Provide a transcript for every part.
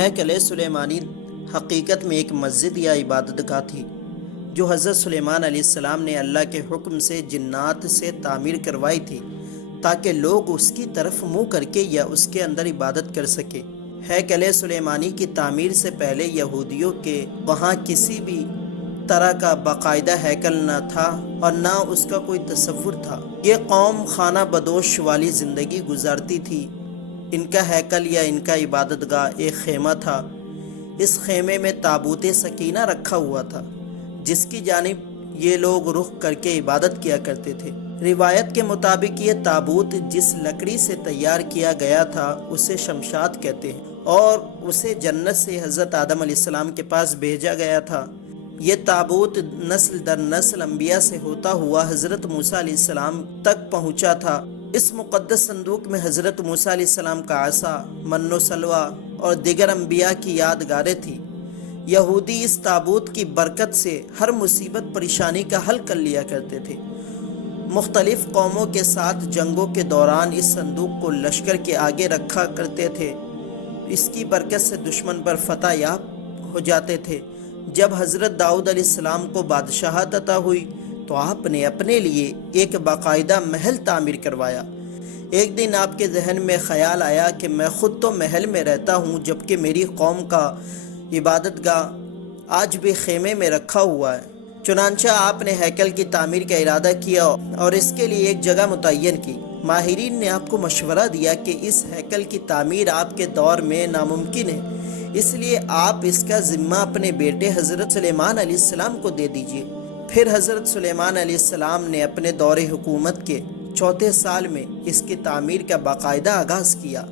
ہیکل سلیمانی حقیقت میں ایک مسجد یا عبادت گاہ تھی جو حضرت سلیمان علیہ السلام نے اللہ کے حکم سے جنات سے تعمیر کروائی تھی تاکہ لوگ اس کی طرف منہ کر کے یا اس کے اندر عبادت کر سکے۔ ہیکل سلیمانی کی تعمیر سے پہلے یہودیوں کے وہاں کسی بھی طرح کا باقاعدہ ہیکل نہ تھا اور نہ اس کا کوئی تصور تھا۔ یہ قوم خانہ بدوش والی زندگی گزارتی تھی۔ ان کا ہیکل یا ان کا عبادت گاہ ایک خیمہ تھا۔ اس خیمے میں تابوت سکینہ رکھا ہوا تھا جس کی جانب یہ لوگ رخ کر کے عبادت کیا کرتے تھے۔ روایت کے مطابق یہ تابوت جس لکڑی سے تیار کیا گیا تھا اسے شمشاد کہتے ہیں اور اسے جنت سے حضرت آدم علیہ السلام کے پاس بھیجا گیا تھا۔ یہ تابوت نسل در نسل انبیاء سے ہوتا ہوا حضرت موسیٰ علیہ السلام تک پہنچا تھا۔ اس مقدس صندوق میں حضرت موسیٰ علیہ السلام کا عصا، من و سلوہ اور دیگر انبیاء کی یادگاریں تھیں۔ یہودی اس تابوت کی برکت سے ہر مصیبت پریشانی کا حل کر لیا کرتے تھے۔ مختلف قوموں کے ساتھ جنگوں کے دوران اس صندوق کو لشکر کے آگے رکھا کرتے تھے۔ اس کی برکت سے دشمن پر فتح یاب ہو جاتے تھے۔ جب حضرت داؤد علیہ السلام کو بادشاہت عطا ہوئی تو آپ نے اپنے لیے ایک باقاعدہ محل تعمیر کروایا۔ ایک دن آپ کے ذہن میں خیال آیا کہ میں خود تو محل میں رہتا ہوں جبکہ میری قوم کا عبادت گاہ آج بھی خیمے میں رکھا ہوا ہے۔ چنانچہ آپ نے ہیکل کی تعمیر کا ارادہ کیا اور اس کے لیے ایک جگہ متعین کی۔ ماہرین نے آپ کو مشورہ دیا کہ اس ہیکل کی تعمیر آپ کے دور میں ناممکن ہے، اس لیے آپ اس کا ذمہ اپنے بیٹے حضرت سلیمان علیہ السلام کو دے دیجیے۔ پھر حضرت سلیمان علیہ السلام نے اپنے دور حکومت کے چوتھے سال میں اس کی تعمیر کا باقاعدہ آغاز کیا۔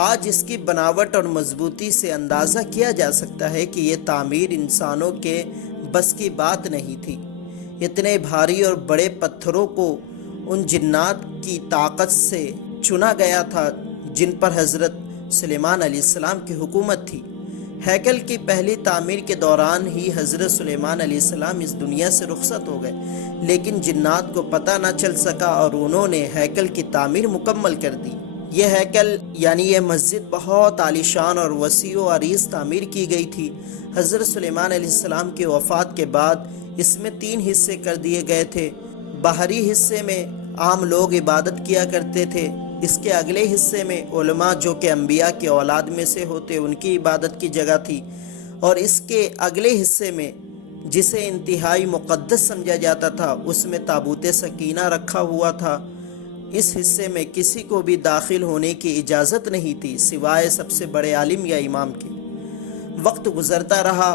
آج اس کی بناوٹ اور مضبوطی سے اندازہ کیا جا سکتا ہے کہ یہ تعمیر انسانوں کے بس کی بات نہیں تھی۔ اتنے بھاری اور بڑے پتھروں کو ان جنات کی طاقت سے چنا گیا تھا جن پر حضرت سلیمان علیہ السلام کی حکومت تھی۔ ہیکل کی پہلی تعمیر کے دوران ہی حضرت سلیمان علیہ السلام اس دنیا سے رخصت ہو گئے، لیکن جنات کو پتہ نہ چل سکا اور انہوں نے ہیکل کی تعمیر مکمل کر دی۔ یہ ہیکل یعنی یہ مسجد بہت عالیشان اور وسیع و عریض تعمیر کی گئی تھی۔ حضرت سلیمان علیہ السلام کی وفات کے بعد اس میں 3 حصے کر دیے گئے تھے۔ باہری حصے میں عام لوگ عبادت کیا کرتے تھے۔ اس کے اگلے حصے میں علماء جو کہ انبیاء کی اولاد میں سے ہوتے ان کی عبادت کی جگہ تھی، اور اس کے اگلے حصے میں جسے انتہائی مقدس سمجھا جاتا تھا اس میں تابوت سکینہ رکھا ہوا تھا۔ اس حصے میں کسی کو بھی داخل ہونے کی اجازت نہیں تھی سوائے سب سے بڑے عالم یا امام کے۔ وقت گزرتا رہا،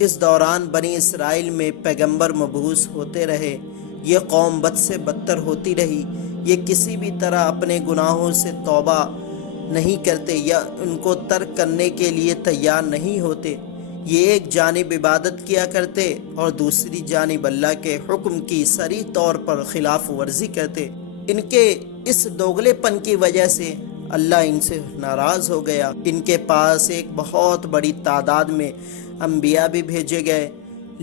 اس دوران بنی اسرائیل میں پیغمبر مبعوث ہوتے رہے۔ یہ قوم بد سے بدتر ہوتی رہی۔ یہ کسی بھی طرح اپنے گناہوں سے توبہ نہیں کرتے یا ان کو ترک کرنے کے لیے تیار نہیں ہوتے۔ یہ ایک جانب عبادت کیا کرتے اور دوسری جانب اللہ کے حکم کی صریح طور پر خلاف ورزی کرتے۔ ان کے اس دوگلے پن کی وجہ سے اللہ ان سے ناراض ہو گیا۔ ان کے پاس ایک بہت بڑی تعداد میں انبیاء بھی بھیجے گئے،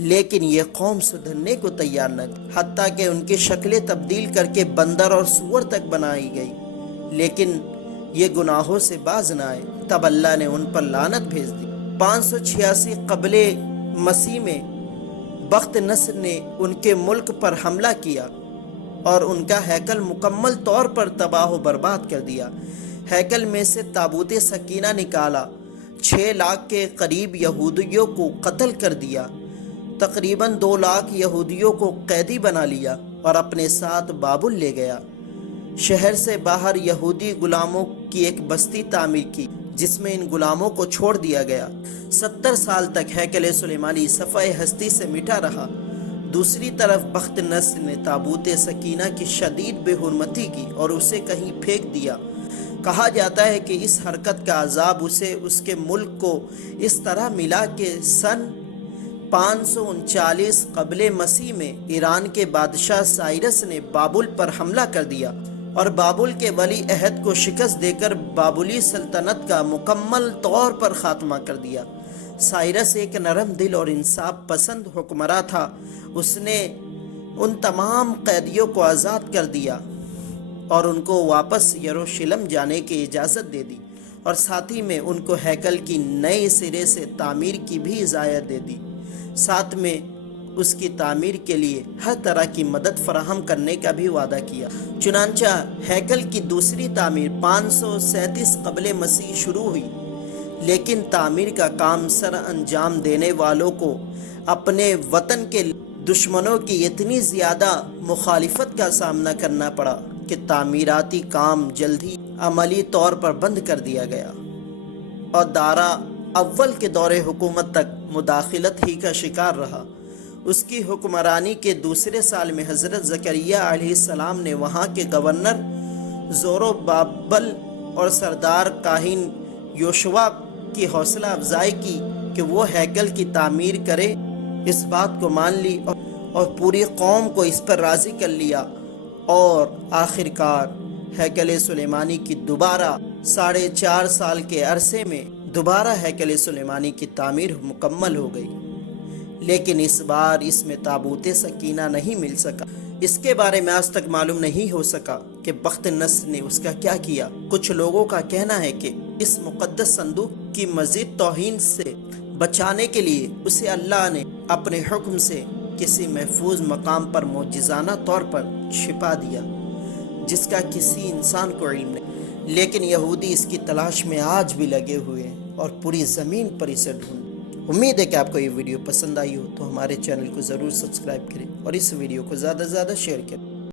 لیکن یہ قوم سدھرنے کو تیار نہ تھی، حتیٰ کہ ان کی شکلیں تبدیل کر کے بندر اور سور تک بنائی گئی، لیکن یہ گناہوں سے باز نہ آئے۔ تب اللہ نے ان پر لعنت بھیج دی۔ 586 قبل مسیح میں بخت نصر نے ان کے ملک پر حملہ کیا اور ان کا ہیکل مکمل طور پر تباہ و برباد کر دیا۔ ہیکل میں سے تابوت سکینہ نکالا، 6 لاکھ کے قریب یہودیوں کو قتل کر دیا، تقریباً 2 لاکھ یہودیوں کو قیدی بنا لیا اور اپنے ساتھ بابل لے گیا۔ شہر سے باہر یہودی غلاموں کی ایک بستی تعمیر کی جس میں ان غلاموں کو چھوڑ دیا گیا۔ 70 سال تک ہیکل سلیمانی صفحہ ہستی سے مٹا رہا۔ دوسری طرف بخت نصر نے تابوت سکینہ کی شدید بے حرمتی کی اور اسے کہیں پھینک دیا۔ کہا جاتا ہے کہ اس حرکت کا عذاب اسے اس کے ملک کو اس طرح ملا کہ سن 539 قبل مسیح میں ایران کے بادشاہ سائرس نے بابل پر حملہ کر دیا اور بابل کے ولی عہد کو شکست دے کر بابلی سلطنت کا مکمل طور پر خاتمہ کر دیا۔ سائرس ایک نرم دل اور انصاف پسند حکمراں تھا۔ اس نے ان تمام قیدیوں کو آزاد کر دیا اور ان کو واپس یروشلم جانے کی اجازت دے دی۔ اور ساتھ ہی میں ان کو ہیکل کی نئے سرے سے تعمیر کی بھی اجازت دے دی، ساتھ میں اس کی تعمیر کے لیے ہر طرح کی مدد فراہم کرنے کا بھی وعدہ کیا۔ چنانچہ ہیکل کی دوسری تعمیر 537 قبل مسیح شروع ہوئی، لیکن تعمیر کا کام سر انجام دینے والوں کو اپنے وطن کے دشمنوں کی اتنی زیادہ مخالفت کا سامنا کرنا پڑا کہ تعمیراتی کام جلد ہی عملی طور پر بند کر دیا گیا اور دارا اول کے دور حکومت تک مداخلت ہی کا شکار رہا۔ اس کی حکمرانی کے دوسرے سال میں حضرت زکریہ علیہ السلام نے وہاں کے گورنر زوروبابل اور سردار کاہن یوشوا کی حوصلہ افزائی کی کہ وہ ہیکل کی تعمیر کرے۔ اس بات کو مان لی اور پوری قوم کو اس پر راضی کر لیا، اور آخرکار ہیکل سلیمانی کی دوبارہ 4.5 سال کے عرصے میں دوبارہ ہیکل سلیمانی کی تعمیر مکمل ہو گئی۔ لیکن اس بار اس میں تابوت سکینہ نہیں مل سکا۔ اس کے بارے میں آج تک معلوم نہیں ہو سکا کہ بخت نصر نے اس کا کیا کیا۔ کچھ لوگوں کا کہنا ہے کہ اس مقدس صندوق کی مزید توہین سے بچانے کے لیے اسے اللہ نے اپنے حکم سے کسی محفوظ مقام پر معجزانہ طور پر چھپا دیا، جس کا کسی انسان کو علم نہیں، لیکن یہودی اس کی تلاش میں آج بھی لگے ہوئے ہیں اور پوری زمین پر اسے ڈھونڈ۔ امید ہے کہ آپ کو یہ ویڈیو پسند آئی ہو تو ہمارے چینل کو ضرور سبسکرائب کریں اور اس ویڈیو کو زیادہ سے زیادہ شیئر کریں۔